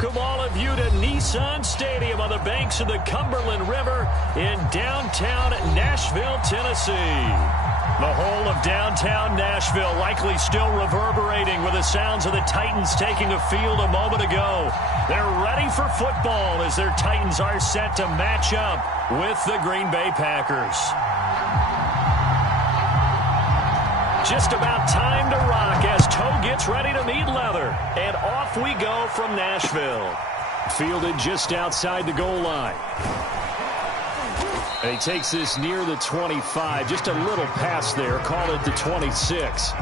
Welcome all of you to Nissan Stadium on the banks of the Cumberland River in downtown Nashville, Tennessee. The whole of downtown Nashville likely still reverberating with the sounds of the Titans taking a field a moment ago. They're ready for football as their Titans are set to match up with the Green Bay Packers. Just about time to rock as Toe gets ready to meet leather. And off we go from Nashville. Fielded just outside the goal line. And he takes this near the 25. Just a little pass there. Call it the 26.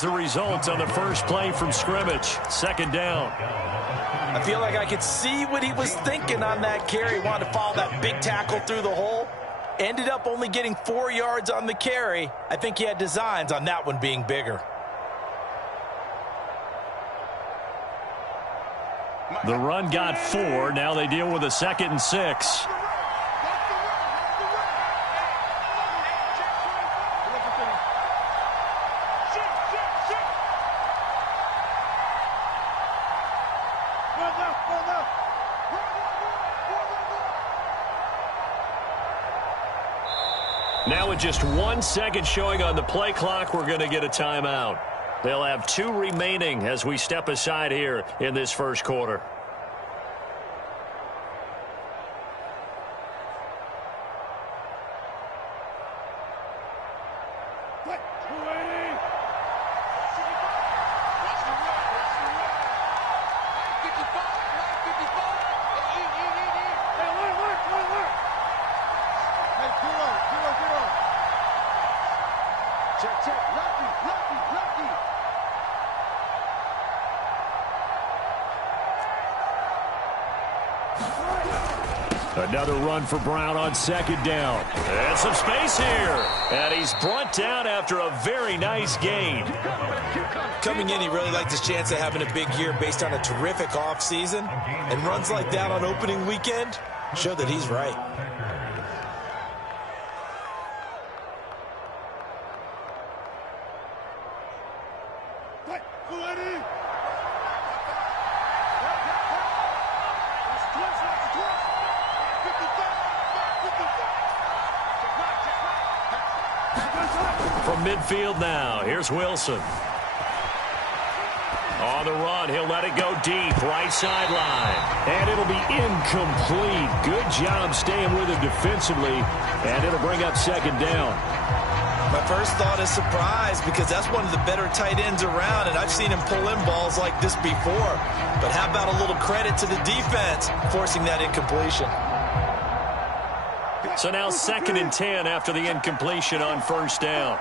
The result on the first play from scrimmage. Second down. I feel like I could see what he was thinking on that carry. Wanted to follow that big tackle through the hole. Ended up only getting 4 yards on the carry. I think he had designs on that one being bigger. The run got 4. Now they deal with a 2nd and 6. Now with just 1 second showing on the play clock, we're going to get a timeout. They'll have 2 remaining as we step aside here in this first quarter. Another run for Brown on 2nd down. And some space here. And he's brought down after a very nice gain. Coming in, he really liked his chance of having a big year based on a terrific offseason. And runs like that on opening weekend show that he's right. From midfield now, here's Wilson. On the run, he'll let it go deep, right sideline. And it'll be incomplete. Good job staying with him defensively, and it'll bring up 2nd down. My first thought is surprise because that's one of the better tight ends around, and I've seen him pull in balls like this before. But how about a little credit to the defense forcing that incompletion? So now 2nd and 10 after the incompletion on 1st down.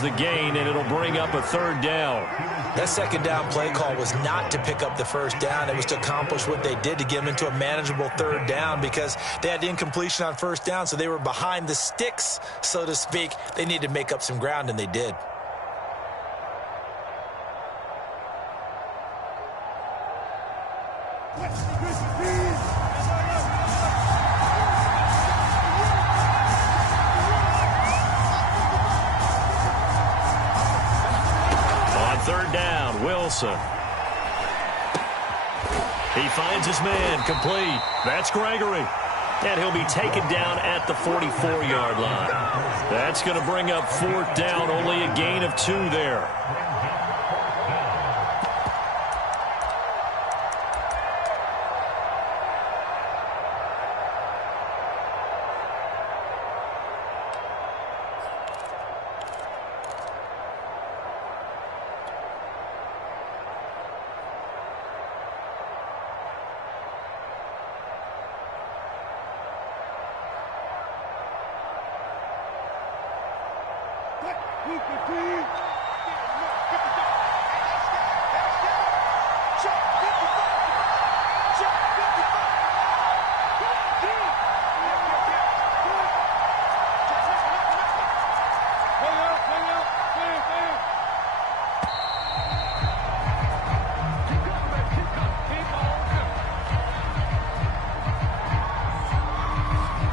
The gain, and it'll bring up a 3rd down. That 2nd down play call was not to pick up the 1st down. It was to accomplish what they did to get them into a manageable 3rd down because they had incompletion on 1st down, so they were behind the sticks, so to speak. They needed to make up some ground, and they did. He finds his man, complete. That's Gregory. And he'll be taken down at the 44-yard line. That's going to bring up 4th down, only a gain of 2 there.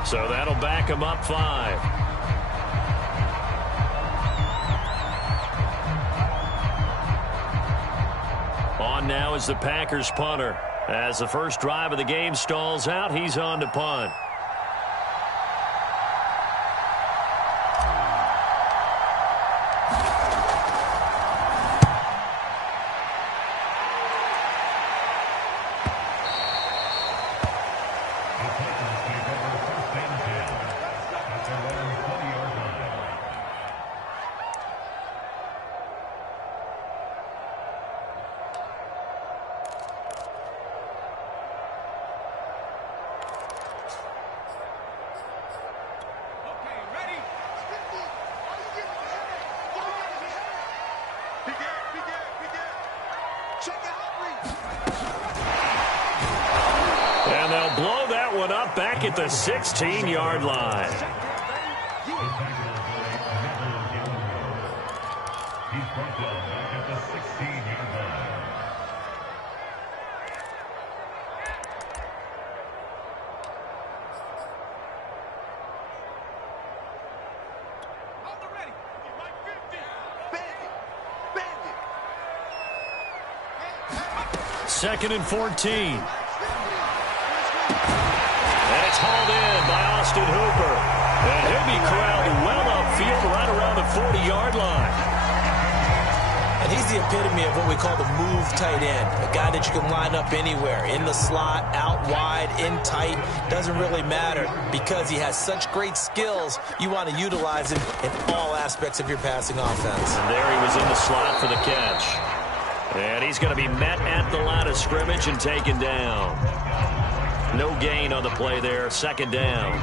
So that'll back him up 5. On now is the Packers punter. As the first drive of the game stalls out, he's on to punt. And they'll blow that one up back at the 16-yard line. He's brought down back at the 16-yard line. Second and 14. And it's hauled in by Austin Hooper. And he'll be corralled well upfield right around the 40-yard line. And he's the epitome of what we call the move tight end. A guy that you can line up anywhere. In the slot, out wide, in tight. Doesn't really matter because he has such great skills. You want to utilize him in all aspects of your passing offense. And there he was in the slot for the catch. And he's going to be met at the line of scrimmage and taken down. No gain on the play there. Second down.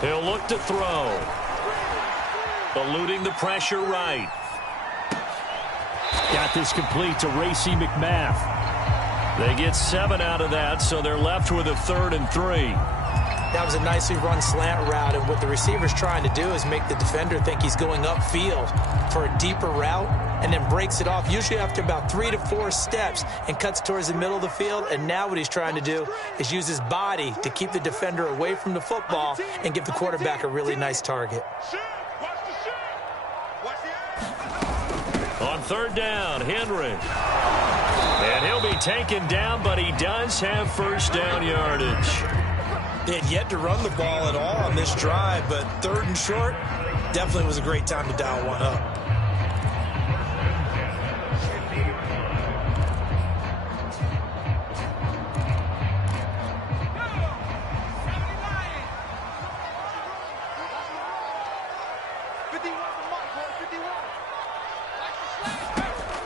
He'll look to throw. Eluding the pressure right. Got this complete to Racey McMath. They get 7 out of that, so they're left with a 3rd and 3. That was a nicely run slant route, and what the receiver's trying to do is make the defender think he's going upfield for a deeper route and then breaks it off, usually after about 3 to 4 steps, and cuts towards the middle of the field. And now what he's trying to do is use his body to keep the defender away from the football and give the quarterback a really nice target. On 3rd down, Henry. And he'll be taken down, but he does have first down yardage. They had yet to run the ball at all on this drive, but 3rd and short definitely was a great time to dial one up.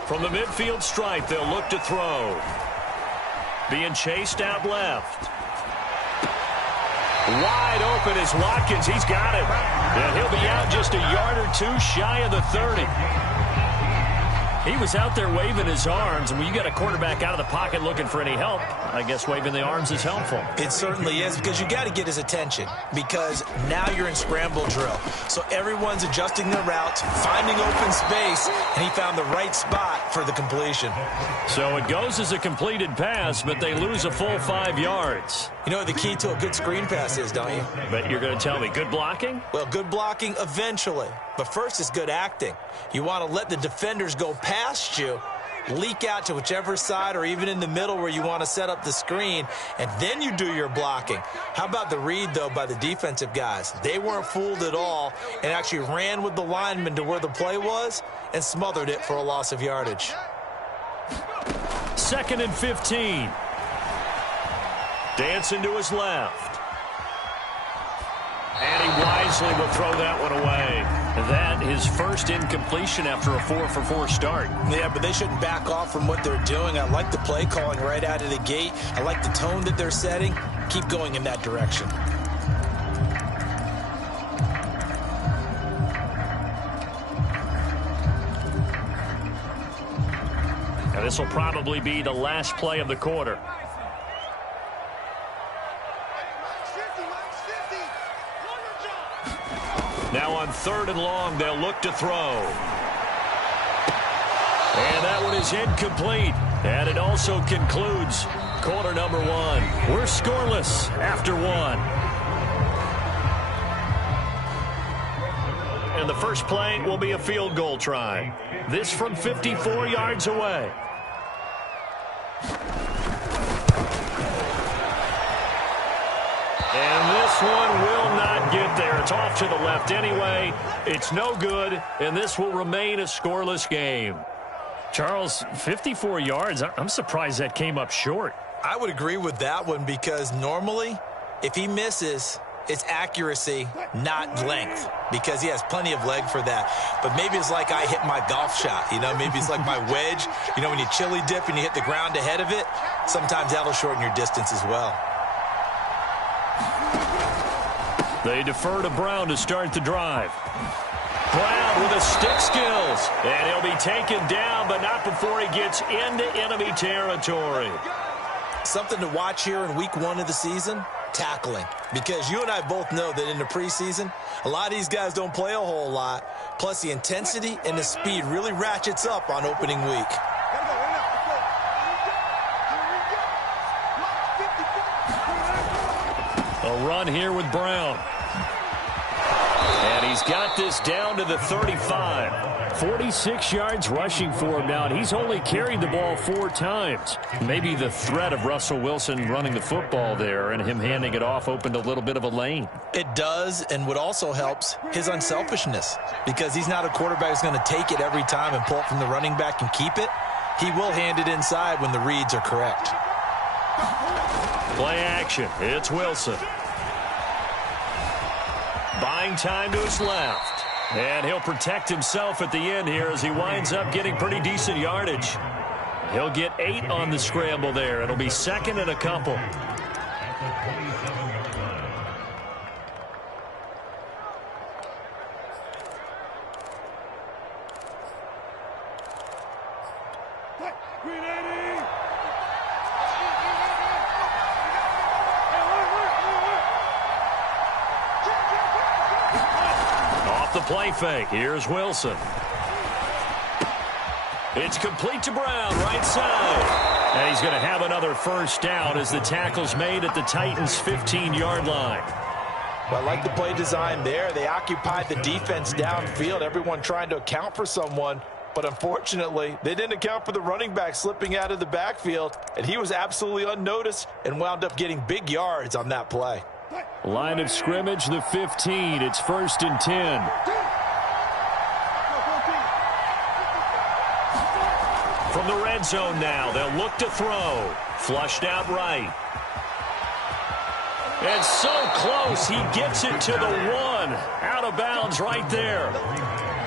From the midfield stripe, they'll look to throw. Being chased out left. Wide open is Watkins. He's got him. And he'll be out just a yard or 2 shy of the 30. He was out there waving his arms, and when you got a quarterback out of the pocket looking for any help, I guess waving the arms is helpful. It certainly is, because you got to get his attention, because now you're in scramble drill. So everyone's adjusting their routes, finding open space, and he found the right spot for the completion. So it goes as a completed pass, but they lose a full 5 yards. You know what the key to a good screen pass is, don't you? But you're going to tell me good blocking? Well, good blocking eventually. But first is good acting. You want to let the defenders go past you, leak out to whichever side or even in the middle where you want to set up the screen, and then you do your blocking. How about the read, though, by the defensive guys? They weren't fooled at all and actually ran with the lineman to where the play was and smothered it for a loss of yardage. 2nd and 15. Dancing to his left. And he wisely will throw that one away. That is first incompletion after a 4-for-4 start. Yeah, but they shouldn't back off from what they're doing. I like the play calling right out of the gate. I like the tone that they're setting. Keep going in that direction. Now this will probably be the last play of the quarter. Now on 3rd and long, they'll look to throw. And that one is incomplete. And it also concludes quarter number 1. We're scoreless after 1. And the first play will be a field goal try. This from 54 yards away. And this one will not get there. It's off to the left anyway. It's no good, and this will remain a scoreless game. Charles, 54 yards, I'm surprised that came up short. I would agree with that one because normally, if he misses, it's accuracy, not length, because he has plenty of leg for that. But maybe it's like I hit my golf shot, you know? Maybe it's like my wedge. You know, when you chili dip and you hit the ground ahead of it, sometimes that'll shorten your distance as well. They defer to Brown to start the drive. Brown with the stick skills. And he'll be taken down, but not before he gets into enemy territory. Something to watch here in week 1 of the season, tackling. Because you and I both know that in the preseason, a lot of these guys don't play a whole lot. Plus, the intensity and the speed really ratchets up on opening week. A run here with Brown. And he's got this down to the 35. 46 yards rushing for him now, and he's only carried the ball 4 times. Maybe the threat of Russell Wilson running the football there and him handing it off opened a little bit of a lane. It does, and what also helps, his unselfishness. Because he's not a quarterback who's going to take it every time and pull it from the running back and keep it. He will hand it inside when the reads are correct. Play action. It's Wilson. Buying time to his left. And he'll protect himself at the end here as he winds up getting pretty decent yardage. He'll get 8 on the scramble there. It'll be 2nd and a couple. Off the play fake. Here's Wilson. It's complete to Brown, right side. And he's going to have another first down as the tackle's made at the Titans' 15-yard line. Well, I like the play design there. They occupied the defense downfield, everyone trying to account for someone. But unfortunately, they didn't account for the running back slipping out of the backfield, and he was absolutely unnoticed and wound up getting big yards on that play. Line of scrimmage, the 15. It's 1st and 10. From the red zone now, they'll look to throw. Flushed out right. And so close, he gets it to the 1. Out of bounds right there.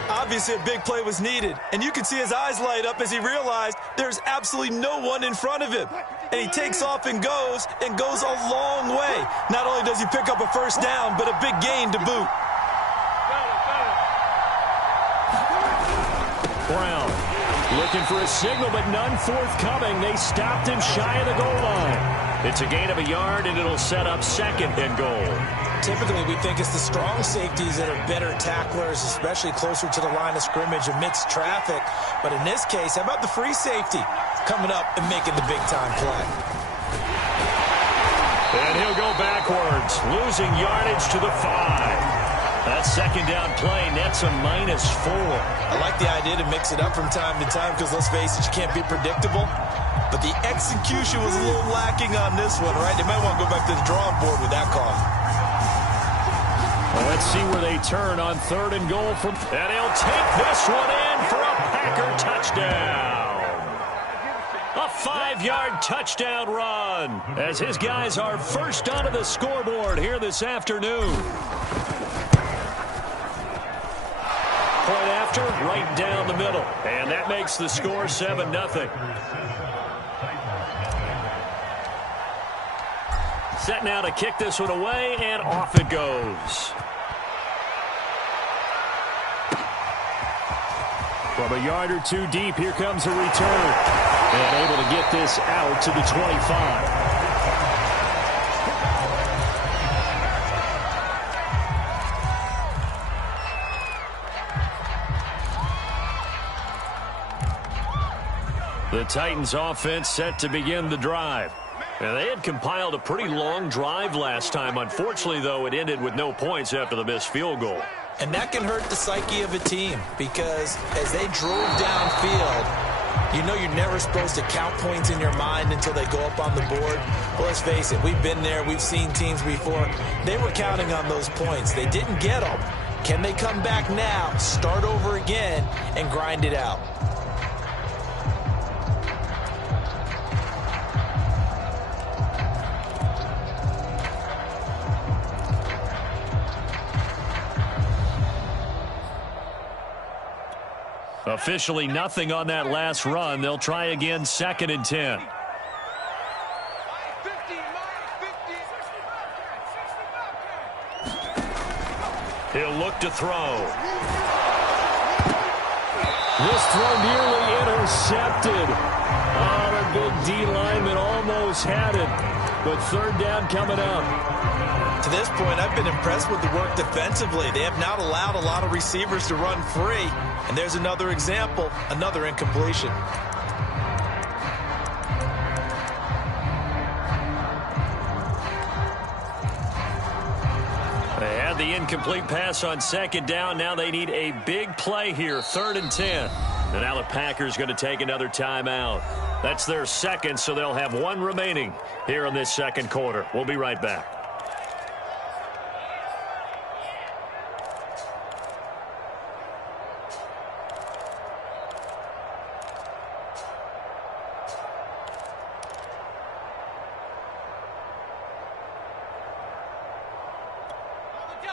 Obviously, a big play was needed, and you can see his eyes light up as he realized there's absolutely no one in front of him. And he takes off and goes a long way. Not only does he pick up a first down, but a big gain to boot. Brown looking for a signal, but none forthcoming. They stopped him shy of the goal line. It's a gain of a yard, and it'll set up 2nd and goal. Typically, we think it's the strong safeties that are better tacklers, especially closer to the line of scrimmage amidst traffic. But in this case, how about the free safety coming up and making the big-time play? And he'll go backwards, losing yardage to the 5. That 2nd down play nets a -4. I like the idea to mix it up from time to time because, let's face it, you can't be predictable. But the execution was a little lacking on this one, right? They might want to go back to the drawing board with that call. Well, let's see where they turn on 3rd and goal. And he'll take this one in for a Packer touchdown. A 5-yard touchdown run as his guys are first onto the scoreboard here this afternoon. monster right down the middle. And that makes the score 7-0. Set now to kick this one away, and off it goes. From a yard or two deep, here comes a return. And able to get this out to the 25. The Titans offense set to begin the drive. And they had compiled a pretty long drive last time. Unfortunately, though, it ended with no points after the missed field goal. And that can hurt the psyche of a team because as they drove downfield, you know you're never supposed to count points in your mind until they go up on the board. Well, let's face it, we've been there. We've seen teams before. They were counting on those points. They didn't get them. Can they come back now, start over again, and grind it out? Officially nothing on that last run. They'll try again, 2nd and 10. He'll look to throw. This throw nearly intercepted. Oh, the big D lineman almost had it. But 3rd down coming up. To this point, I've been impressed with the work defensively. They have not allowed a lot of receivers to run free. And there's another example, another incompletion. They had the incomplete pass on 2nd down. Now they need a big play here, 3rd and 10. And now the Packers going to take another timeout. That's their 2nd, so they'll have 1 remaining here in this 2nd quarter. We'll be right back.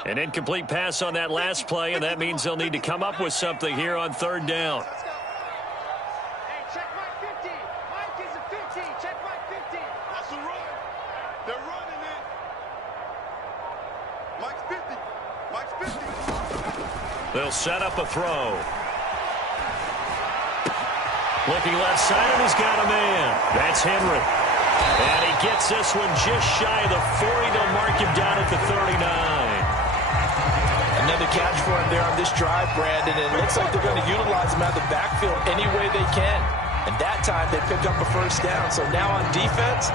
An incomplete pass on that last play, and that means they'll need to come up with something here on 3rd down. Hey, check Mike 50. Mike is a 50. Check Mike 50. That's a run. They're running it. Mike's 50. Mike's 50. They'll set up a throw. Looking left side, and he's got a man. That's Henry. And he gets this one just shy of the 40. They'll mark him down at the 39. Another catch for him there on this drive, Brandon. And it looks like they're going to utilize him out of the backfield any way they can. And that time they picked up a 1st down. So now on defense,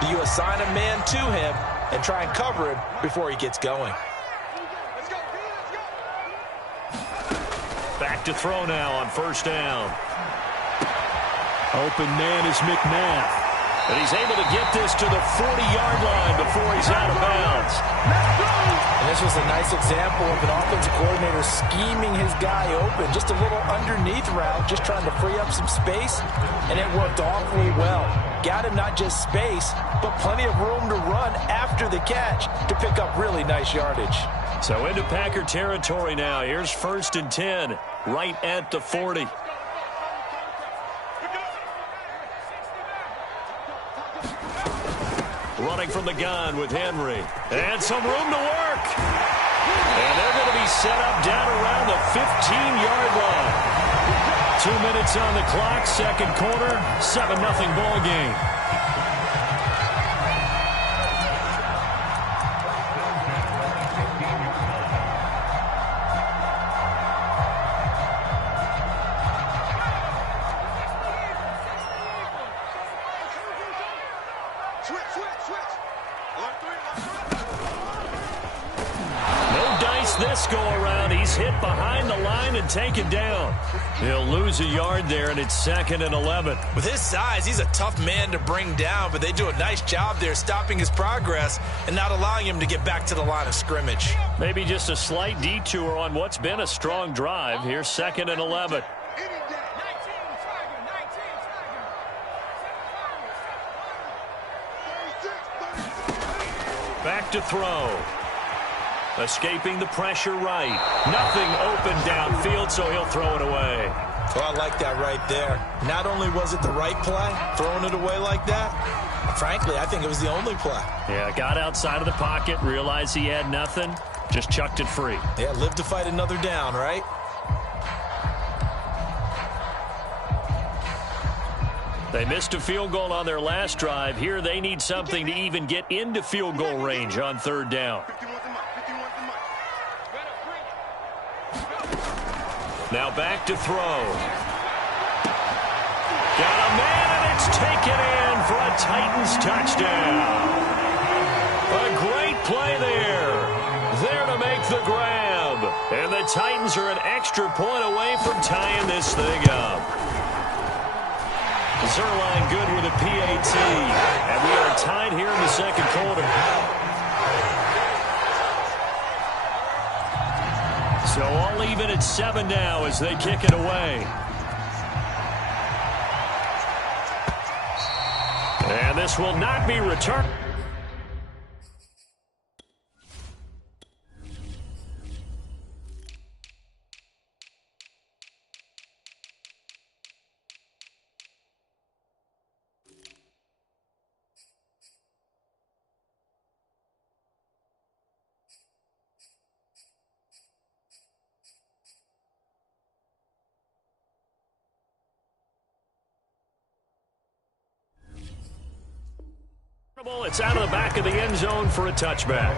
do you assign a man to him and try and cover him before he gets going? Let's go, B. Let's go. Back to throw now on 1st down. Open man is McNabb. And he's able to get this to the 40-yard line before he's out of bounds. And this was a nice example of an offensive coordinator scheming his guy open. Just a little underneath route, just trying to free up some space, and it worked awfully well. Got him not just space, but plenty of room to run after the catch to pick up really nice yardage. So into Packer territory now. Here's 1st and 10, right at the 40. Running from the gun with Henry. And some room to work. And they're going to be set up down around the 15-yard line. 2 minutes on the clock, 2nd quarter, 7-0 ball game. This go around, he's hit behind the line and taken down. He'll lose a yard there, and it's 2nd and 11. With his size, he's a tough man to bring down, but they do a nice job there stopping his progress and not allowing him to get back to the line of scrimmage. Maybe just a slight detour on what's been a strong drive. Here's 2nd and 11. Back to throw. Escaping the pressure right. Nothing open downfield, so he'll throw it away. Well, I like that right there. Not only was it the right play, throwing it away like that, frankly, I think it was the only play. Yeah, got outside of the pocket, realized he had nothing, just chucked it free. Yeah, live to fight another down, right? They missed a field goal on their last drive. Here they need something to even get into field goal range on third down. Now back to throw. Got a man, and it's taken in for a Titans touchdown. A great play there. There to make the grab. And the Titans are an extra point away from tying this thing up. Zerline good with a PAT. And we are tied here in the second quarter. So all even at 7 now as they kick it away. And this will not be returned. It's out of the back of the end zone for a touchback.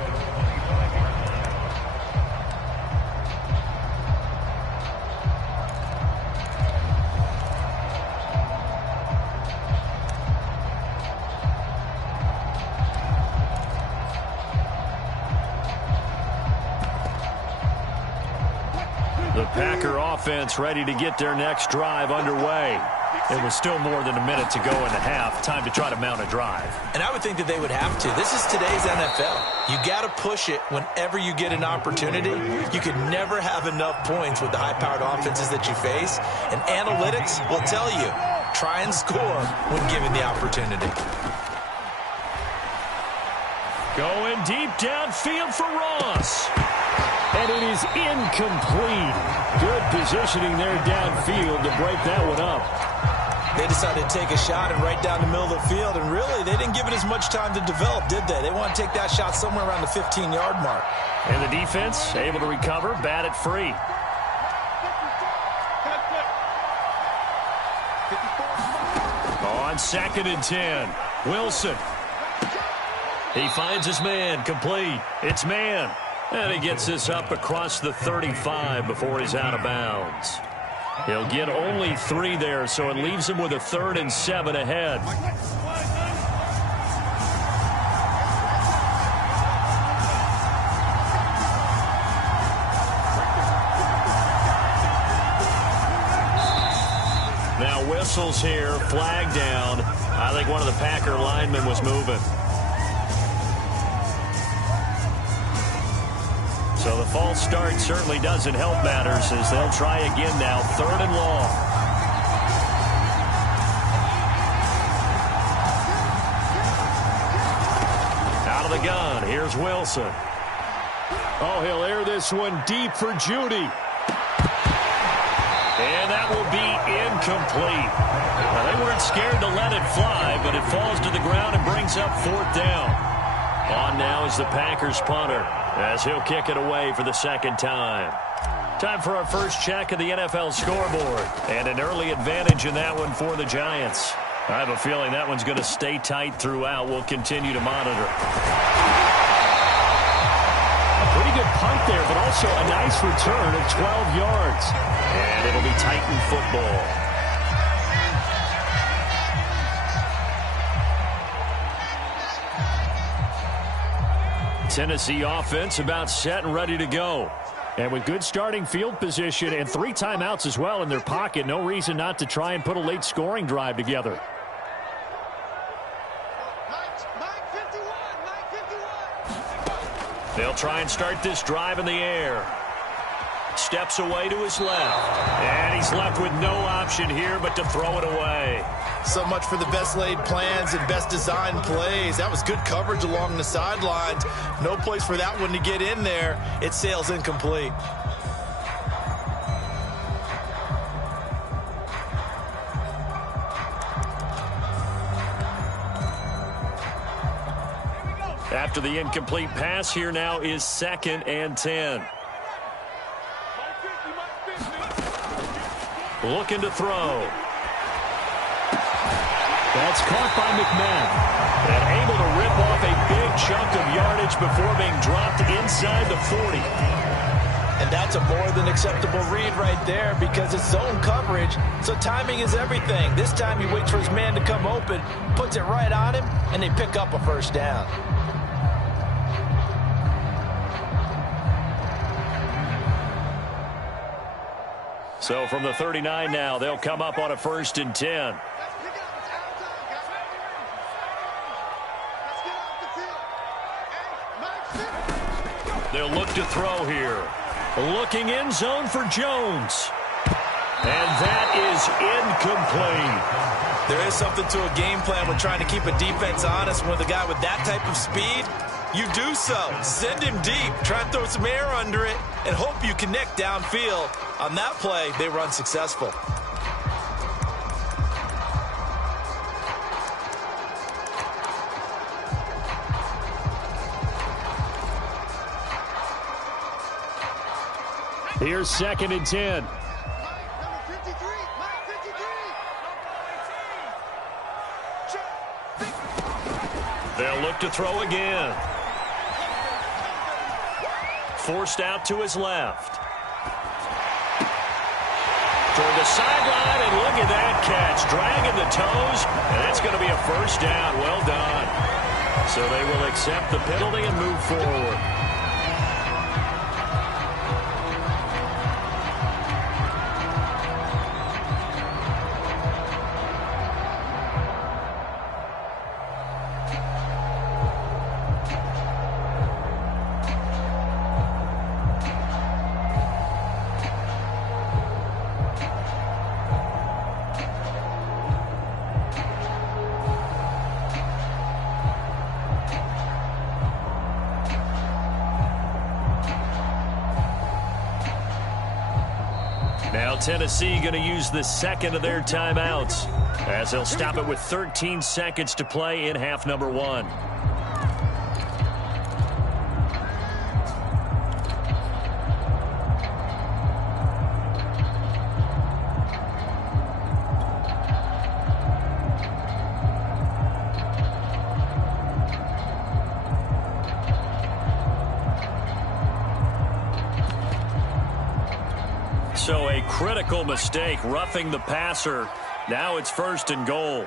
The Packer offense ready to get their next drive underway. It was still more than a minute to go in the half. Time to try to mount a drive. And I would think that they would have to. This is today's NFL. You got to push it whenever you get an opportunity. You can never have enough points with the high-powered offenses that you face. And analytics will tell you, try and score when given the opportunity. Going deep downfield for Ross. And it is incomplete. Good positioning there downfield to break that one up. They decided to take a shot and right down the middle of the field, and really, they didn't give it as much time to develop, did they? They want to take that shot somewhere around the 15-yard mark. And the defense able to recover, bat it free. On 2nd and 10, Wilson. He finds his man, complete. It's man. And he gets this up across the 35 before he's out of bounds. He'll get only 3 there, so it leaves him with a 3rd and 7 ahead. Now whistles here, flag down. I think one of the Packer linemen was moving. So the false start certainly doesn't help matters as they'll try again now, 3rd and long. Out of the gun, here's Wilson. Oh, he'll air this one deep for Judy. And that will be incomplete. Now, they weren't scared to let it fly, but it falls to the ground and brings up 4th down. On now is the Packers punter, as he'll kick it away for the 2nd time. Time for our first check of the NFL scoreboard. And an early advantage in that one for the Giants. I have a feeling that one's going to stay tight throughout. We'll continue to monitor. A pretty good punt there, but also a nice return of 12 yards. And it'll be Titan football. Tennessee offense about set and ready to go. And with good starting field position and 3 timeouts as well in their pocket, no reason not to try and put a late scoring drive together. They'll try and start this drive in the air. Steps away to his left. And he's left with no option here but to throw it away. So much for the best laid plans and best designed plays. That was good coverage along the sidelines. No place for that one to get in there. It sails incomplete. After the incomplete pass, here now is 2nd and 10. Looking to throw. That's caught by McMahon. And able to rip off a big chunk of yardage before being dropped inside the 40. And that's a more than acceptable read right there because it's zone coverage, so timing is everything. This time he waits for his man to come open, puts it right on him, and they pick up a first down. So from the 39 now, they'll come up on a 1st and 10. They'll look to throw here. Looking in zone for Jones. And that is incomplete. There is something to a game plan when trying to keep a defense honest. With a guy with that type of speed, you do so. Send him deep. Try and throw some air under it and hope you connect downfield. On that play, they run successful. Here's 2nd and 10. They'll look to throw again. Forced out to his left. Toward the sideline, and look at that catch. Dragging the toes, and that's going to be a first down. Well done. So they will accept the penalty and move forward. Now Tennessee going to use the 2nd of their timeouts as they'll stop it with 13 seconds to play in half number 1. So a critical mistake, roughing the passer. Now it's 1st and goal.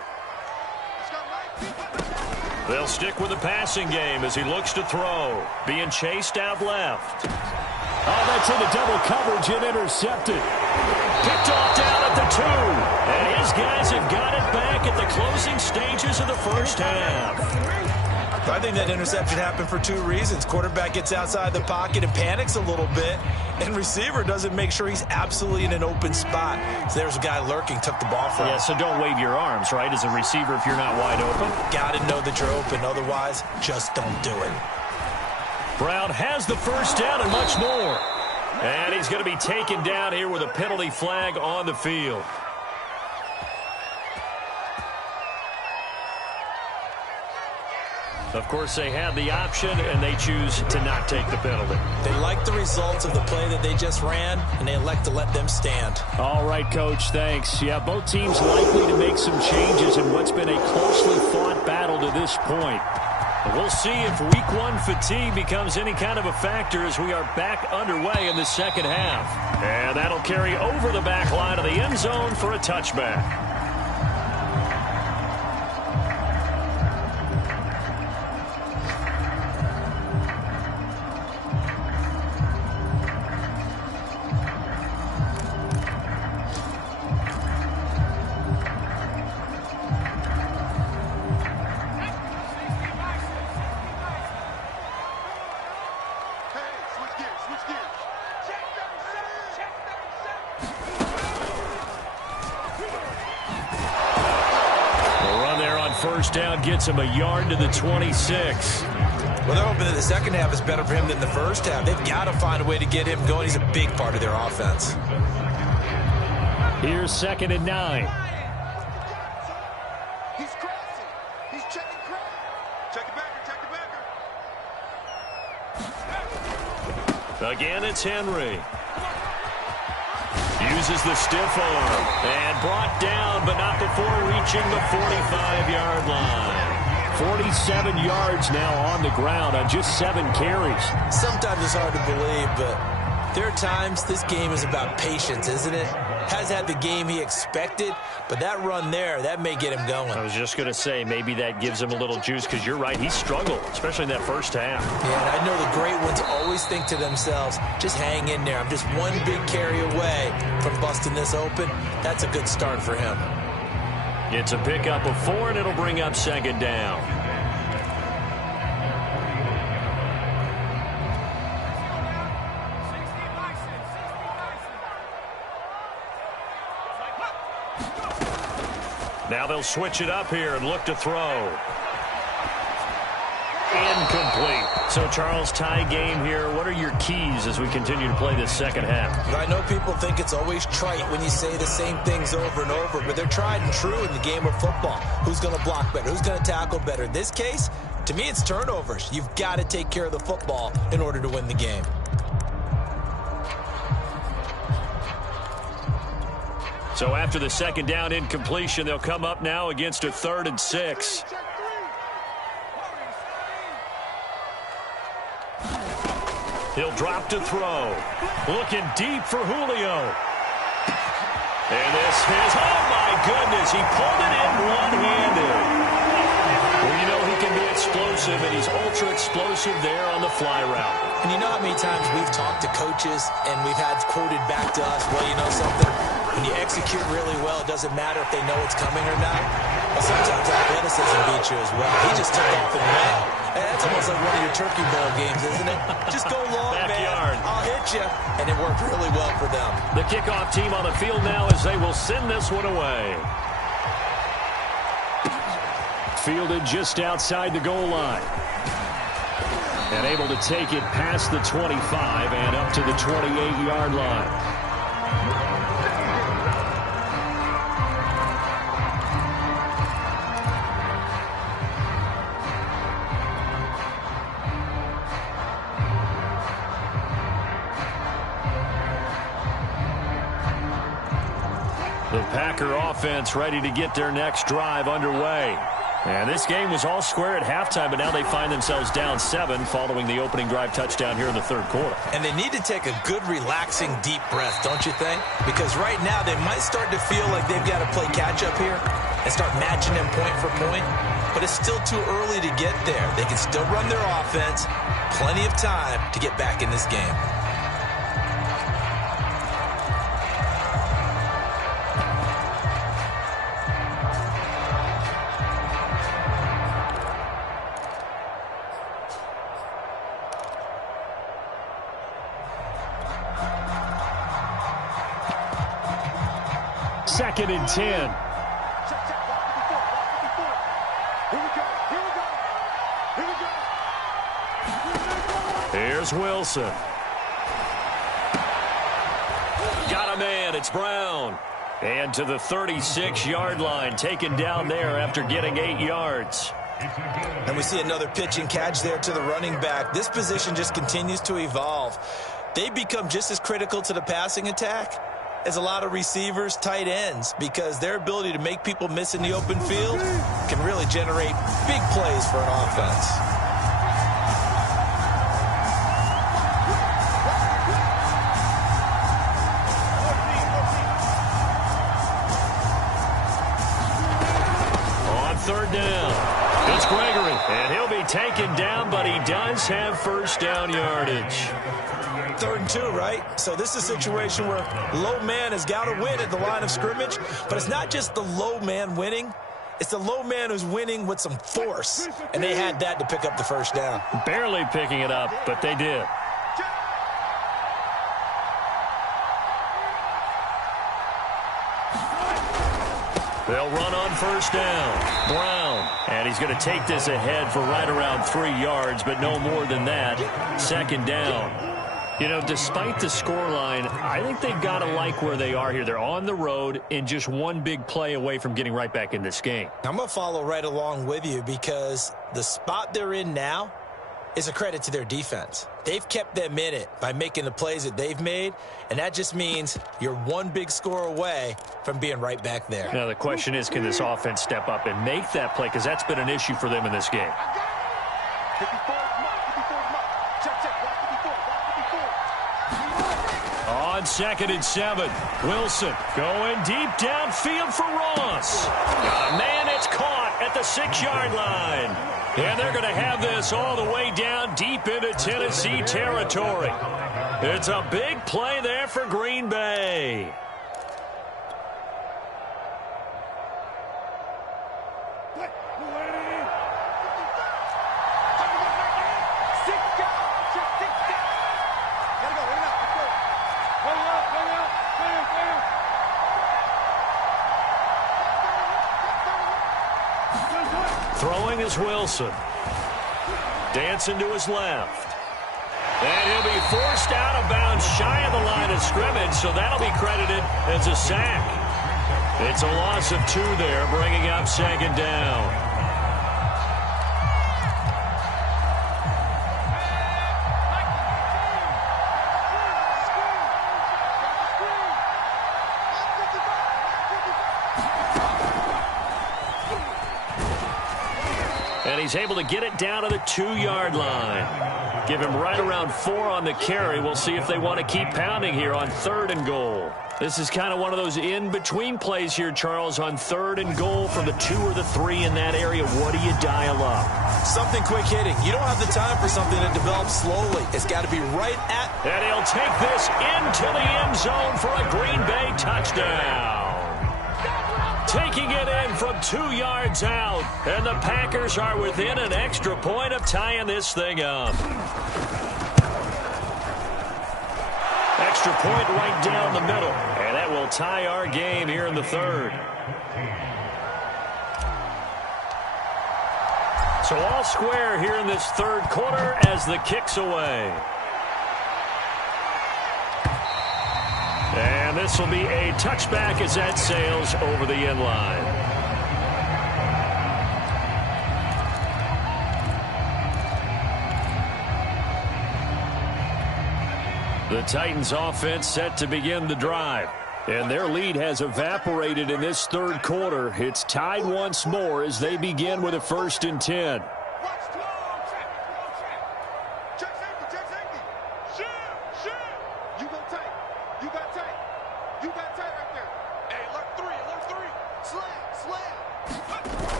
They'll stick with the passing game as he looks to throw. Being chased out left. Oh, that's into double coverage and intercepted. Picked off down at the 2. And his guys have got it back at the closing stages of the first half. I think that interception happened for 2 reasons. Quarterback gets outside the pocket and panics a little bit, and receiver doesn't make sure he's absolutely in an open spot. So there's a guy lurking, took the ball from him. Yeah, so don't wave your arms, right, as a receiver if you're not wide open. Got to know that you're open. Otherwise, just don't do it. Brown has the first down and much more. And he's going to be taken down here with a penalty flag on the field. Of course, they had the option, and they choose to not take the penalty. They like the results of the play that they just ran, and they elect to let them stand. All right, Coach, thanks. Yeah, both teams likely to make some changes in what's been a closely fought battle to this point. We'll see if Week 1 fatigue becomes any kind of a factor as we are back underway in the second half. And that'll carry over the back line of the end zone for a touchback. first down gets him a yard to the 26. Well, they're hoping that the second half is better for him than the first half. They've got to find a way to get him going. He's a big part of their offense. Here's 2nd and 9. He's crossing. He's checking crowd. Check it backer. Check it backer. Again, it's Henry. Uses the stiff arm. And brought down, but not before reaching the 45-yard line. 47 yards now on the ground on just 7 carries. Sometimes it's hard to believe, but there are times this game is about patience, isn't it? Has had the game he expected, but that run there, that may get him going. I was just going to say, maybe that gives him a little juice, because you're right, he struggled, especially in that first half. Yeah, and I know the great ones always think to themselves, just hang in there. I'm just one big carry away from busting this open. That's a good start for him. It's a pickup of 4, and it'll bring up 2nd down. Now they'll switch it up here and look to throw. Incomplete. So, Charles, tie game here. What are your keys as we continue to play this second half? I know people think it's always trite when you say the same things over and over, but they're tried and true in the game of football. Who's going to block better? Who's going to tackle better? In this case, to me, it's turnovers. You've got to take care of the football in order to win the game. So after the 2nd down incompletion, they'll come up now against a 3rd and 6. He'll drop to throw. Looking deep for Julio. And this is, oh my goodness, he pulled it in one-handed. Well, you know he can be explosive, and he's ultra-explosive there on the fly route. And you know how many times we've talked to coaches and we've had quoted back to us, well, you know something? When you execute really well, it doesn't matter if they know it's coming or not. But sometimes athleticism beats you as well. He just took off and ran. Hey, that's almost like one of your Turkey Bowl games, isn't it? Just go long, Backyard. man. I'll hit you. And it worked really well for them. The kickoff team on the field now as they will send this one away. Fielded just outside the goal line. And able to take it past the 25 and up to the 28-yard line. The Packer offense ready to get their next drive underway. And this game was all square at halftime, but now they find themselves down 7 following the opening drive touchdown here in the 3rd quarter. And they need to take a good, relaxing, deep breath, don't you think? Because right now they might start to feel like they've got to play catch-up here and start matching them point for point. But it's still too early to get there. They can still run their offense. Plenty of time to get back in this game. Second and 10. Here we go. Here's Wilson. Got a man. It's Brown. And to the 36-yard line, taken down there after getting 8 yards. And we see another pitch and catch there to the running back. This position just continues to evolve. They become just as critical to the passing attack as a lot of receivers, tight ends, because their ability to make people miss in the open field can really generate big plays for an offense. On 3rd down, it's Gregory, and he'll be taken down, but he does have first down yardage. 3rd and 2, right? So this is a situation where low man has got to win at the line of scrimmage, but it's not just the low man winning. It's the low man who's winning with some force, and they had that to pick up the first down. Barely picking it up, but they did. They'll run on first down. Brown. And he's going to take this ahead for right around 3 yards, but no more than that. Second down. You know, despite the scoreline, I think they've got to like where they are here. They're on the road and just one big play away from getting right back in this game. I'm going to follow right along with you because the spot they're in now is a credit to their defense. They've kept them in it by making the plays that they've made, and that just means you're one big score away from being right back there. Now, the question is, can this offense step up and make that play? Because that's been an issue for them in this game. On 2nd and 7, Wilson going deep downfield for Ross. Got a man, it's caught at the 6-yard line. And they're going to have this all the way down deep into Tennessee territory. It's a big play there for Green Bay. Throwing is Wilson. Dancing to his left. And he'll be forced out of bounds shy of the line of scrimmage, so that'll be credited as a sack. It's a loss of 2 there, bringing up 2nd down. And he's able to get it down to the 2-yard line. Give him right around 4 on the carry. We'll see if they want to keep pounding here on 3rd and goal. This is kind of one of those in-between plays here, Charles, on 3rd and goal from the 2 or the 3 in that area. What do you dial up? Something quick hitting. You don't have the time for something that develops slowly. It's got to be right at. And he'll take this into the end zone for a Green Bay touchdown. Taking it in from 2 yards out. And the Packers are within an extra point of tying this thing up. Extra point right down the middle. And that will tie our game here in the 3rd. So all square here in this 3rd quarter as the kick's away. And this will be a touchback as that sails over the end line. The Titans offense set to begin the drive. And their lead has evaporated in this 3rd quarter. It's tied once more as they begin with a 1st and 10.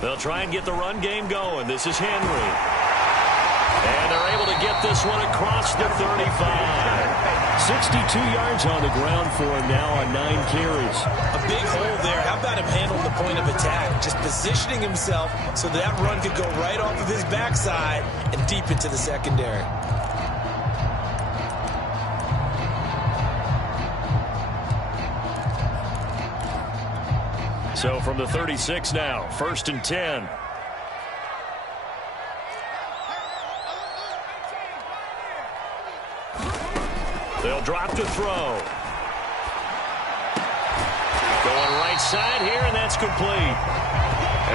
They'll try and get the run game going. This is Henry. And they're able to get this one across the 35. 62 yards on the ground for him now on 9 carries. A big hole there. How about him handling the point of attack? Just positioning himself so that run could go right off of his backside and deep into the secondary. So from the 36 now, 1st and 10. They'll drop to throw. Going right side here, and that's complete.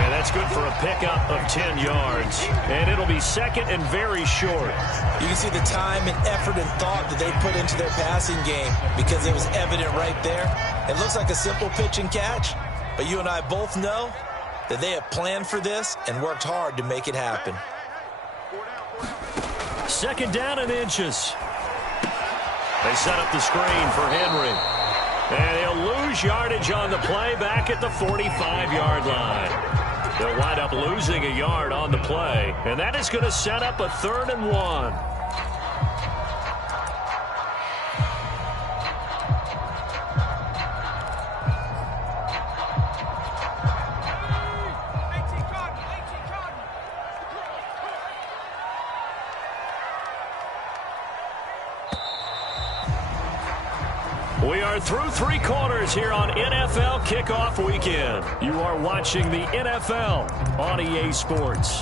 And that's good for a pickup of 10 yards. And it'll be 2nd and very short. You can see the time and effort and thought that they put into their passing game because it was evident right there. It looks like a simple pitch and catch. But you and I both know that they have planned for this and worked hard to make it happen. 2nd down and inches. They set up the screen for Henry. And he'll lose yardage on the play back at the 45-yard line. They'll wind up losing a yard on the play. And that is going to set up a 3rd and 1. We are through 3 quarters here on NFL Kickoff Weekend. You are watching the NFL on EA Sports.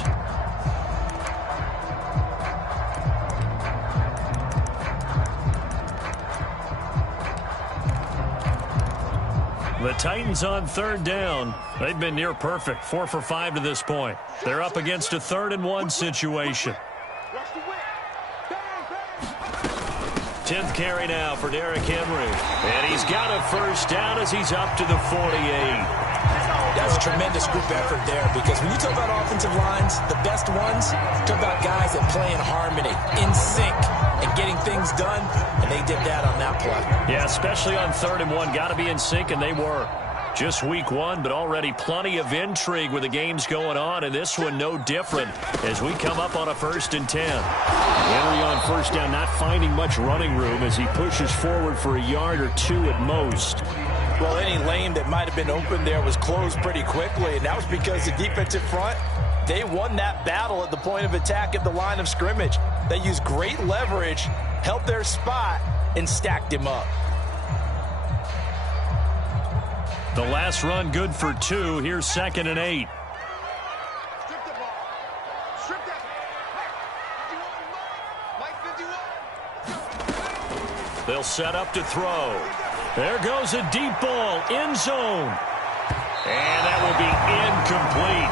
The Titans on 3rd down. They've been near perfect, 4 for 5 to this point. They're up against a 3rd-and-1 situation. 10th carry now for Derrick Henry. And he's got a 1st down as he's up to the 48. That's a tremendous group effort there, because when you talk about offensive lines, the best ones, talk about guys that play in harmony, in sync, and getting things done, and they did that on that play. Yeah, especially on 3rd-and-1. Got to be in sync, and they were. Just week 1, but already plenty of intrigue with the games going on, and this one no different as we come up on a 1st and 10. Henry on 1st down, not finding much running room as he pushes forward for a yard or 2 at most. Well, any lane that might have been open there was closed pretty quickly, and that was because the defensive front, they won that battle at the point of attack at the line of scrimmage. They used great leverage, held their spot, and stacked him up. The last run good for 2. Here's 2nd and 8. Strip the ball. Strip that. Hey, 51. Mike 51. They'll set up to throw. There goes a deep ball, end zone. And that will be incomplete.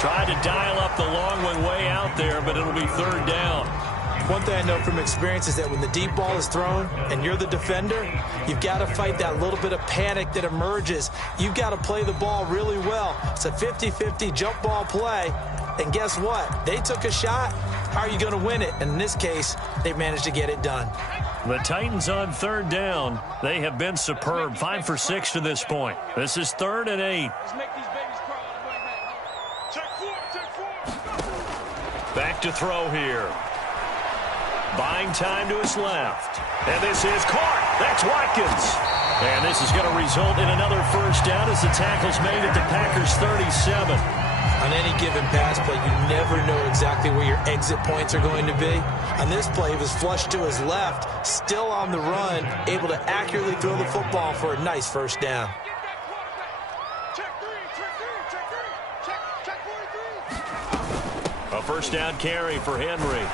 Tried to dial up the long one way out there, but it'll be 3rd down. One thing I know from experience is that when the deep ball is thrown and you're the defender, you've got to fight that little bit of panic that emerges. You've got to play the ball really well. It's a 50-50 jump ball play. And guess what? They took a shot. How are you going to win it? And in this case, they managed to get it done. The Titans on 3rd down. They have been superb. 5 for 6 to this point. This is 3rd and 8. Let's make these babies crawl out of the way. Check 4. Back to throw here. Buying time to his left. And this is caught. That's Watkins. And this is going to result in another 1st down as the tackle's made at the Packers' 37. On any given pass play, you never know exactly where your exit points are going to be. On this play, he was flushed to his left, still on the run, able to accurately throw the football for a nice 1st down. Check 3. Check 43. A 1st down carry for Henry.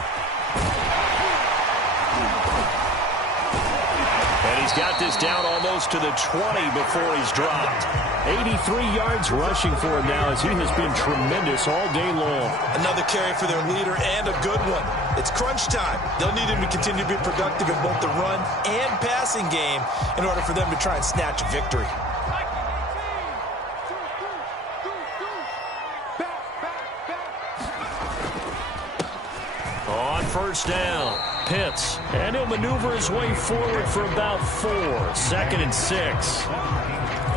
And he's got this down almost to the 20 before he's dropped. 83 yards rushing for him now as he has been tremendous all day long. Another carry for their leader and a good one. It's crunch time. They'll need him to continue to be productive in both the run and passing game in order for them to try and snatch a victory. On 1st down, Pitts, and he'll maneuver his way forward for about 4. 2nd and 6.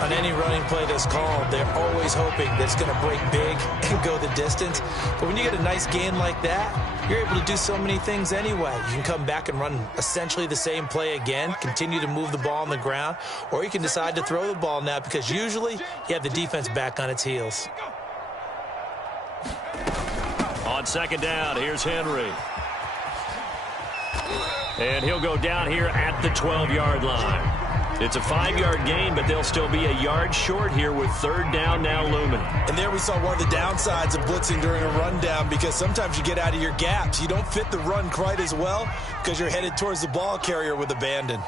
On any running play that's called, they're always hoping that it's going to break big and go the distance. But when you get a nice gain like that, you're able to do so many things anyway. You can come back and run essentially the same play again, continue to move the ball on the ground, or you can decide to throw the ball now because usually you have the defense back on its heels. On 2nd down, here's Henry. And he'll go down here at the 12-yard line. It's a 5-yard gain, but they'll still be a yard short here with 3rd down now looming. And there we saw one of the downsides of blitzing during a rundown, because sometimes you get out of your gaps. You don't fit the run quite as well because you're headed towards the ball carrier with abandon.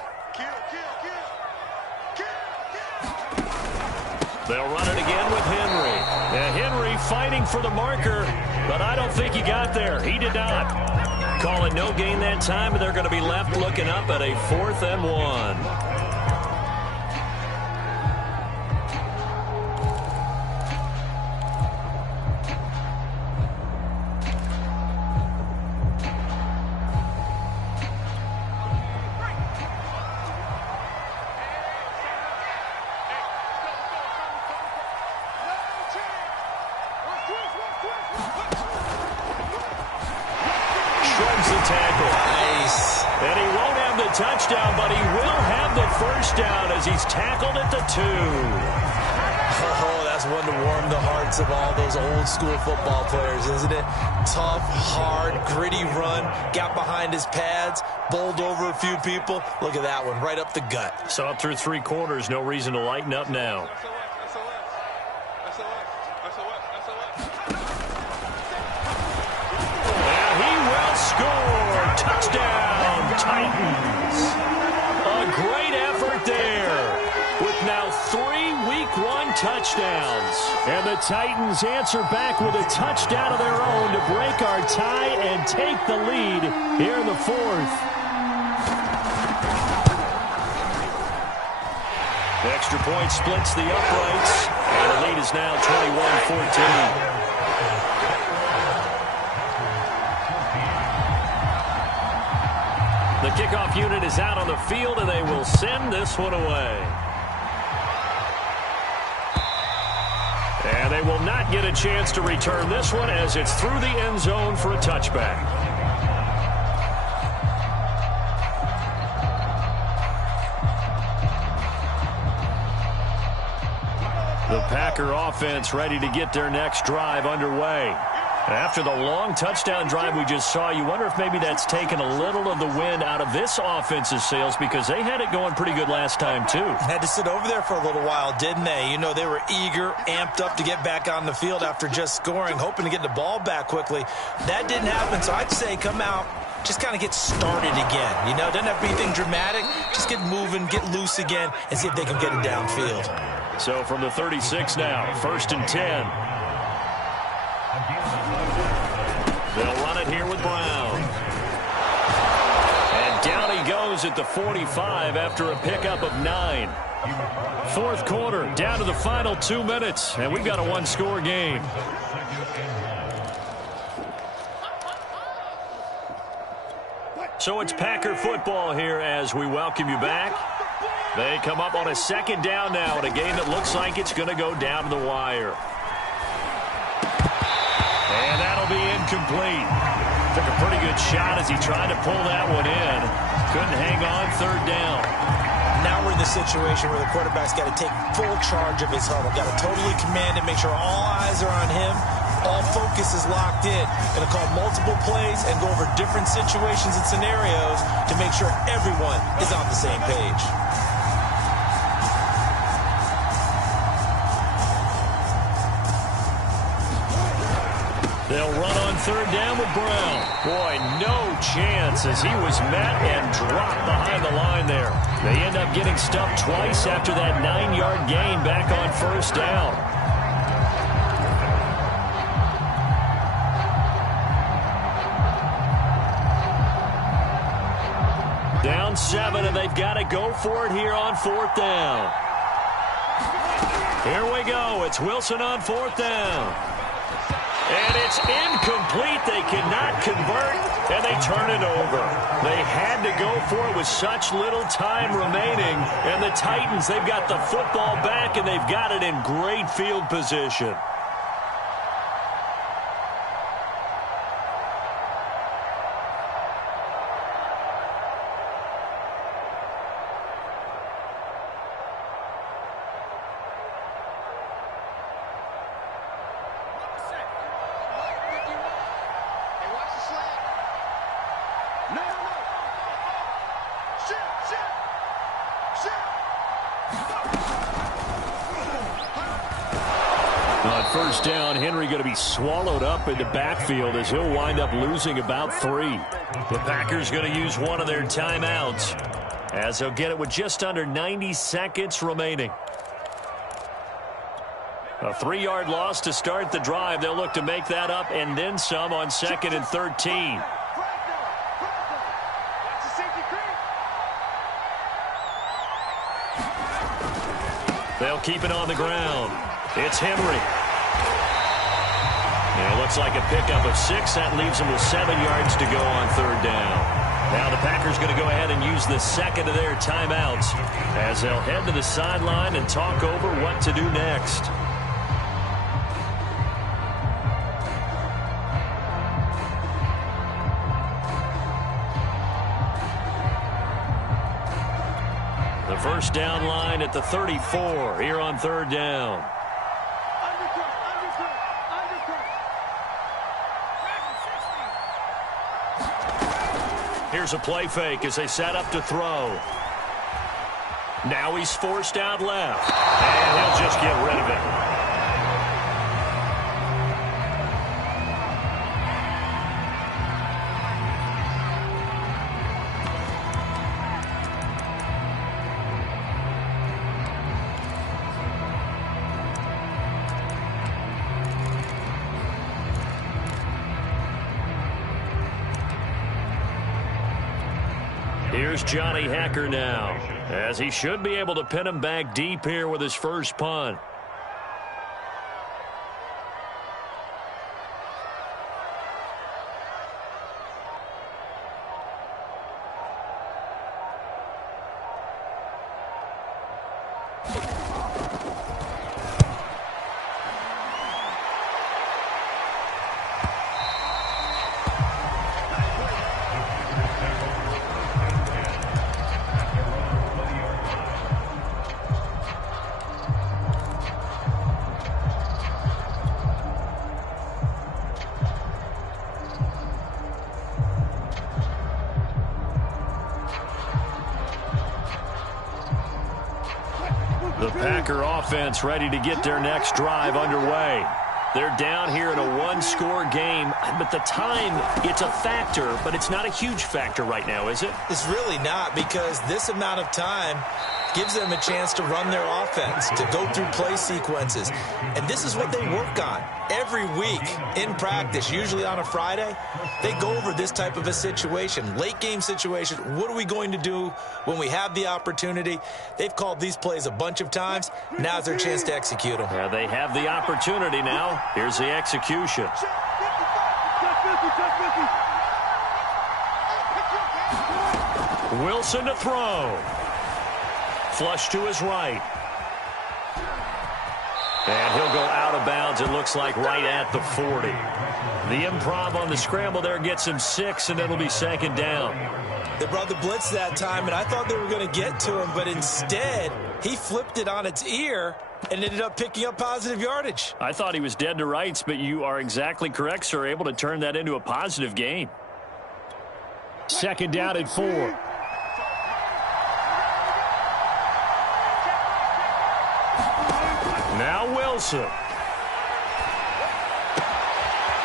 They'll run it again with Henry. And Henry fighting for the marker, but I don't think he got there. He did not. Calling no gain that time, and they're going to be left looking up at a 4th and 1. Touchdown, but he will have the 1st down as he's tackled at the 2. Oh, that's That's one to warm the hearts of all those old school football players, isn't it? Tough, hard, gritty run, got behind his pads, bowled over a few people. Look at that one, right up the gut. Saw it through 3 quarters, no reason to lighten up now. And he will score. Touchdown, Titans. A great effort there with now 3 Week 1 touchdowns. And the Titans answer back with a touchdown of their own to break our tie and take the lead here in the 4th. The extra point splits the uprights, and the lead is now 21-14. The kickoff unit is out on the field, and they will send this one away. And they will not get a chance to return this one as it's through the end zone for a touchback. The Packer offense ready to get their next drive underway. After the long touchdown drive we just saw, you wonder if maybe that's taken a little of the wind out of this offense's sails because they had it going pretty good last time, too. Had to sit over there for a little while, didn't they? You know, they were eager, amped up to get back on the field after just scoring, hoping to get the ball back quickly. That didn't happen, so I'd say come out, just kind of get started again. You know, doesn't have to be anything dramatic. Just get moving, get loose again, and see if they can get it downfield. So from the 36 now, 1st and 10. They'll run it here with Brown. And down he goes at the 45 after a pickup of 9. 4th quarter, down to the final 2 minutes, and we've got a 1-score game. So it's Packer football here as we welcome you back. They come up on a 2nd down now in a game that looks like it's going to go down to the wire. And that'll be incomplete. Took a pretty good shot as he tried to pull that one in. Couldn't hang on 3rd down. Now we're in the situation where the quarterback's got to take full charge of his huddle. Got to totally command it, make sure all eyes are on him. All focus is locked in. Going to call multiple plays and go over different situations and scenarios to make sure everyone is on the same page. They'll run on 3rd down with Brown. Boy, no chance as he was met and dropped behind the line there. They end up getting stuffed twice after that 9-yard gain back on 1st down. Down 7, and they've got to go for it here on 4th down. Here we go. It's Wilson on 4th down. And it's incomplete. They cannot convert, and they turn it over. They had to go for it with such little time remaining. And the Titans, they've got the football back, and they've got it in great field position. On 1st down, Henry going to be swallowed up in the backfield as he'll wind up losing about 3. The Packers going to use one of their timeouts as they'll get it with just under 90 seconds remaining. A 3-yard loss to start the drive. They'll look to make that up and then some on 2nd and 13. They'll keep it on the ground. It's Henry. And it looks like a pickup of 6. That leaves them with 7 yards to go on 3rd down. Now the Packers going to go ahead and use the 2nd of their timeouts as they'll head to the sideline and talk over what to do next. The 1st down line at the 34 here on 3rd down. Here's a play fake as they set up to throw. Now he's forced out left. And he'll just get rid of it. Here's Johnny Hekker now, as he should be able to pin him back deep here with his first punt. The Packer offense ready to get their next drive underway. They're down here in a one-score game, but the time, it's a factor, but it's not a huge factor right now, is it? It's really not, because this amount of time gives them a chance to run their offense, to go through play sequences. And this is what they work on every week in practice, usually on a Friday. They go over this type of a situation, late game situation. What are we going to do when we have the opportunity? They've called these plays a bunch of times. Now's their chance to execute them. Yeah, they have the opportunity now. Here's the execution. Wilson to throw. Flush to his right. And he'll go out of bounds, it looks like, right at the 40. The improv on the scramble there gets him 6, and it'll be second down. They brought the blitz that time, and I thought they were going to get to him, but instead, he flipped it on its ear and ended up picking up positive yardage. I thought he was dead to rights, but you are exactly correct, sir, able to turn that into a positive gain. Second down and 4. Now Wilson.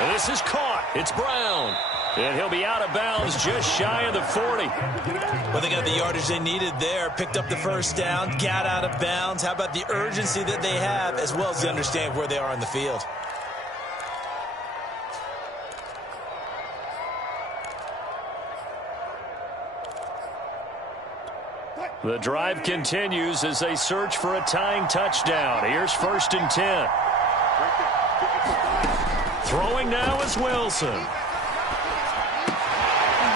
And this is caught. It's Brown. And he'll be out of bounds just shy of the 40. Well, they got the yardage they needed there. Picked up the first down, got out of bounds. How about the urgency that they have, as well as they understand where they are in the field? The drive continues as they search for a tying touchdown. Here's 1st and 10. Throwing now is Wilson.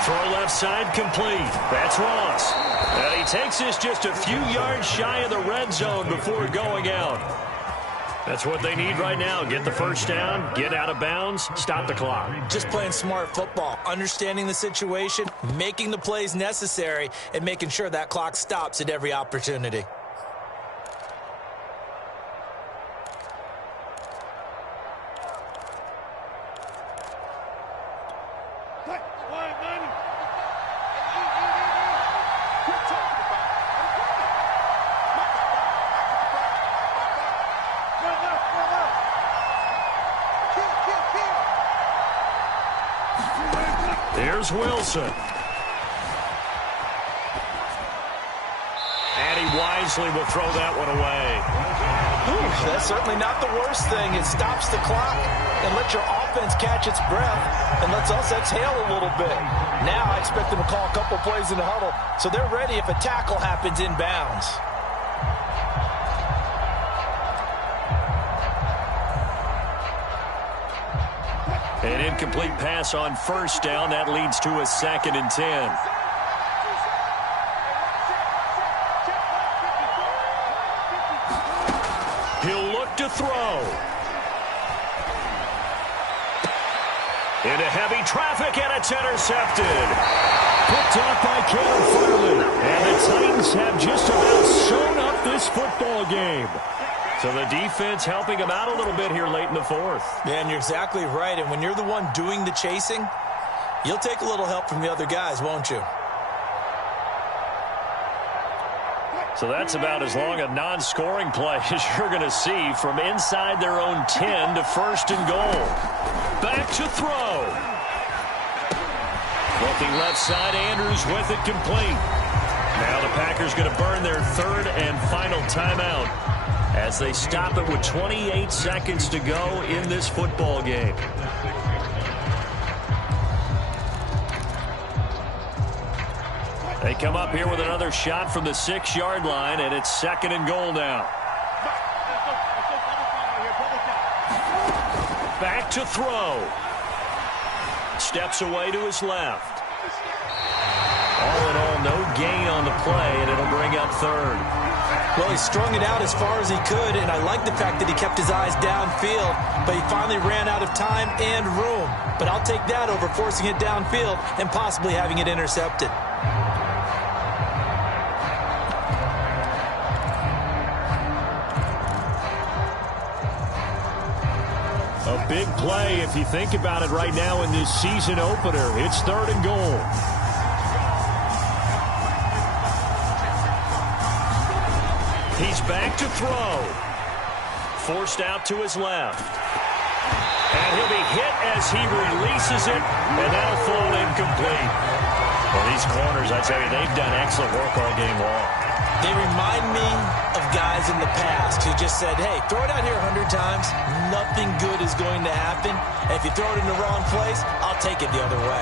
Throw left side complete. That's Ross. And he takes this just a few yards shy of the red zone before going out. That's what they need right now. Get the first down, get out of bounds, stop the clock. Just playing smart football, understanding the situation, making the plays necessary, and making sure that clock stops at every opportunity. Here's Wilson. And he wisely will throw that one away. That's certainly not the worst thing. It stops the clock and lets your offense catch its breath and lets us exhale a little bit. Now I expect them to call a couple plays in the huddle so they're ready if a tackle happens in bounds. An incomplete pass on first down. That leads to a 2nd and 10. He'll look to throw. Into heavy traffic, and it's intercepted. Picked off by Caleb Farley. And the Titans have just about sewn up this football game. So the defense helping him out a little bit here late in the 4th. Man, you're exactly right. And when you're the one doing the chasing, You'll take a little help from the other guys, won't you? So that's about as long a non-scoring play as you're going to see from inside their own 10 to 1st and goal. Back to throw. Looking left side, Andrews with it complete. Now the Packers going to burn their 3rd and final timeout as they stop it with 28 seconds to go in this football game. They come up here with another shot from the 6-yard line, and it's 2nd and goal now. Back to throw. Steps away to his left. All in all, no gain on the play, and it'll bring up 3rd. Well, he strung it out as far as he could, and I like the fact that he kept his eyes downfield, but he finally ran out of time and room. But I'll take that over forcing it downfield and possibly having it intercepted. A big play if you think about it right now in this season opener. It's 3rd and goal. He's back to throw. Forced out to his left. And he'll be hit as he releases it, and that'll fall incomplete. Well, these corners, I tell you, they've done excellent work all game long. They remind me of guys in the past who just said, hey, throw it out here 100 times. Nothing good is going to happen. And if you throw it in the wrong place, I'll take it the other way.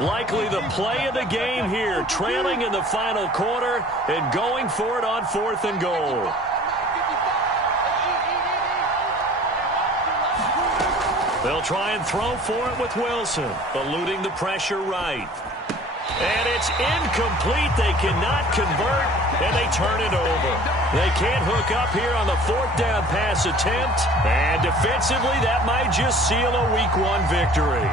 Likely the play of the game here, trailing in the final quarter and going for it on 4th and goal. They'll try and throw for it with Wilson, eluding the pressure right. And it's incomplete. They cannot convert, and they turn it over. They can't hook up here on the 4th down pass attempt, and defensively that might just seal a Week 1 victory.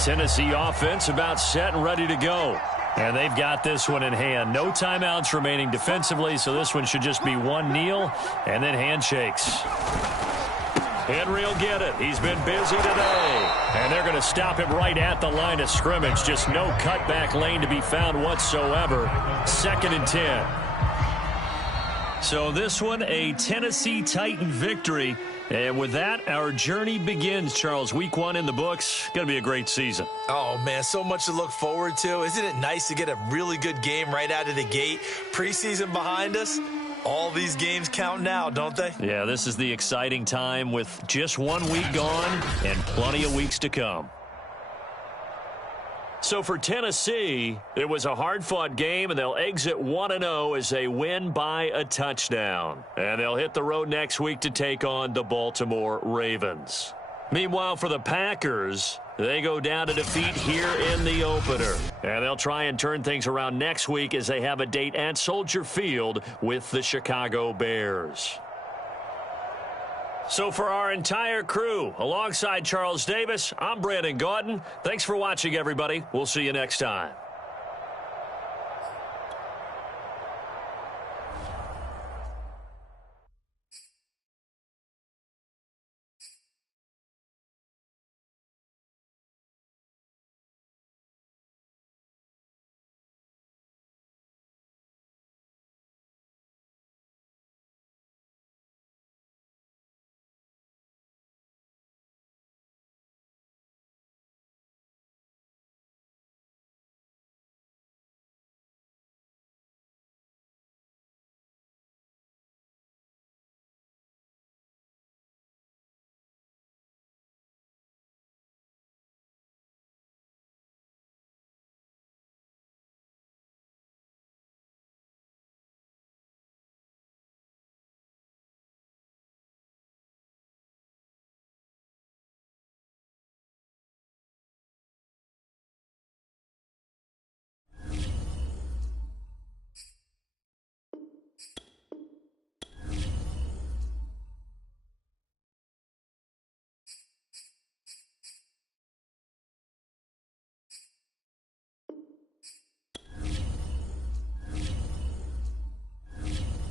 Tennessee offense about set and ready to go. And they've got this one in hand. No timeouts remaining defensively, so this one should just be one kneel and then handshakes. Henry will get it. He's been busy today. And they're going to stop him right at the line of scrimmage. Just no cutback lane to be found whatsoever. 2nd and 10. So this one, a Tennessee Titan victory. And with that, our journey begins, Charles. Week 1 in the books. Going to be a great season. Oh, man, so much to look forward to. Isn't it nice to get a really good game right out of the gate? Preseason behind us. All these games count now, don't they? Yeah, this is the exciting time with just 1 week gone and plenty of weeks to come. So for Tennessee, it was a hard-fought game, and they'll exit 1-0 as they win by a touchdown. And they'll hit the road next week to take on the Baltimore Ravens. Meanwhile, for the Packers, they go down to defeat here in the opener. And they'll try and turn things around next week as they have a date at Soldier Field with the Chicago Bears. So for our entire crew, alongside Charles Davis, I'm Brandon Gaudin. Thanks for watching, everybody. We'll see you next time.